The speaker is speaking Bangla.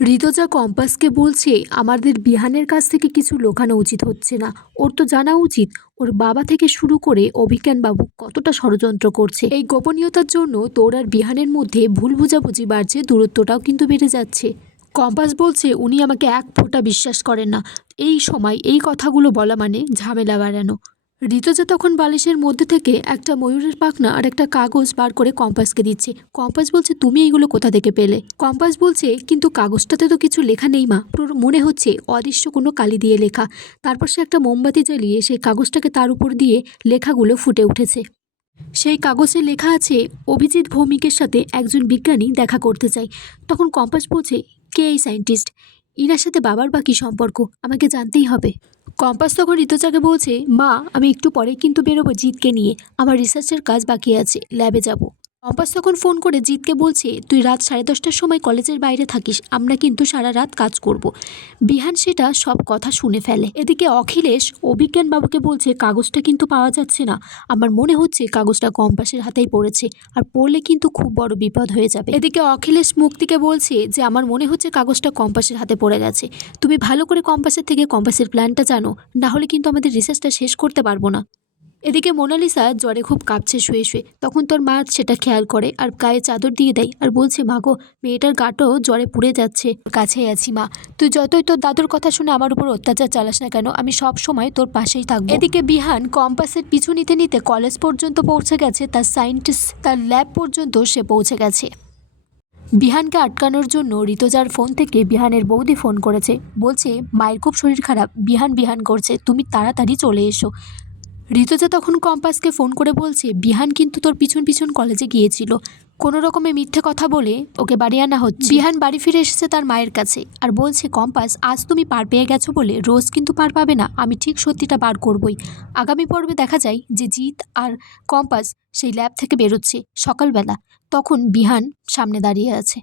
ঋতুজা কম্পাসকে বলছে আমাদের বিহানের কাছ থেকে কিছু লুকানো উচিত হচ্ছে না। ওর তো জানা উচিত ওর বাবা থেকে শুরু করে অভিজ্ঞান বাবু কতটা ষড়যন্ত্র করছে। এই গোপনীয়তার জন্য তোর আর বিহানের মধ্যে ভুল বোঝাবুঝি বাড়ছে, দূরত্বটাও কিন্তু বেড়ে যাচ্ছে। কম্পাস বলছে উনি আমাকে এক ফোঁটা বিশ্বাস করেন না। এই সময় এই কথাগুলো বলা মানে ঝামেলা বাড়ানো। ঋতুজা তখন বালিশের মধ্যে থেকে একটা ময়ূরের পাখনা আর একটা কাগজ বার করে কম্পাসকে দিচ্ছে। কম্পাস বলছে তুমি এইগুলো কোথা থেকে পেলে? কম্পাস বলছে কিন্তু কাগজটাতে তো কিছু লেখা নেই মা, পুরো মনে হচ্ছে অদৃশ্য কোনো কালি দিয়ে লেখা। তারপর সে একটা মোমবাতি জ্বালিয়ে সেই কাগজটাকে তার উপর দিয়ে লেখাগুলো ফুটে উঠেছে। সেই কাগজে লেখা আছে অভিজিৎ ভৌমিকের সাথে একজন বিজ্ঞানী দেখা করতে চায়। তখন কম্পাস বলছে কে এই সায়েন্টিস্ট? ইনার সাথে বাবার বা কী সম্পর্ক? আমাকে জানতেই হবে। কম্পাস তখন ঋতুজাকে বলছে মা আমি একটু পরে কিন্তু বেরোবো জিতকে নিয়ে, আমার রিসার্চের কাজ বাকি আছে, ল্যাবে যাব। কম্পাস তখন ফোন করে জিতকে বলছে তুই রাত 10:30টার সময় কলেজের বাইরে থাকিস, আমরা কিন্তু সারা রাত কাজ করব। বিহান সেটা সব কথা শুনে ফেলে। এদিকে অখিলেশ অভিজ্ঞান বাবুকে বলছে কাগজটা কিন্তু পাওয়া যাচ্ছে না, আমার মনে হচ্ছে কাগজটা কম্পাসের হাতেই পড়েছে, আর পড়লে কিন্তু খুব বড় বিপদ হয়ে যাবে। এদিকে অখিলেশ মুক্তিকে বলছে যে আমার মনে হচ্ছে কাগজটা কম্পাসের হাতে পড়ে গেছে, তুমি ভালো করে কম্পাসের থেকে কম্পাসের প্ল্যানটা জানো, না হলে কিন্তু আমাদের রিসার্চটা শেষ করতে পারবো না। এদিকে মোনালিসা জ্বরে খুব কাঁপছে শুয়ে শুয়ে। তখন তোর মা সেটা খেয়াল করে আর গায়ে চাদর দিয়ে দেয় আর বলছে মা গো, মেয়েটার গাটাও জ্বরে পুড়ে যাচ্ছে, কাছেই আছি মা, তুই যতই তোর দাদুর কথা শুনে আমার উপর অত্যাচার চালাস না কেন, আমি সব সময় তোর পাশেই থাকবো। এদিকে বিহান কম্পাসের পিছু নিতে নিতে কলেজ পর্যন্ত পৌঁছে গেছে, তার সায়েন্টিস্ট তার ল্যাব পর্যন্ত সে পৌঁছে গেছে। বিহানকে আটকানোর জন্য ঋতুজার ফোন থেকে বিহানের বৌদি ফোন করেছে, বলছে মায়ের খুব শরীর খারাপ, বিহান বিহান করছে, তুমি তাড়াতাড়ি চলে এসো। ঋতুজা তখন কম্পাসকে ফোন করে বলছে বিহান কিন্তু তোর পিছন পিছন কলেজে গিয়েছিল, কোনো রকমে মিথ্যে কথা বলে ওকে বাড়ি আনা হচ্ছে। বিহান বাড়ি ফিরে এসেছে তার মায়ের কাছে আর বলছে কম্পাস আজ তুমি পার পেয়ে গেছো বলে রোজ কিন্তু পার পাবে না, আমি ঠিক সত্যিটা বার করবই। আগামী পর্বে দেখা যায় যে জিৎ আর কম্পাস সেই ল্যাব থেকে বেরোচ্ছে সকালবেলা, তখন বিহান সামনে দাঁড়িয়ে আছে।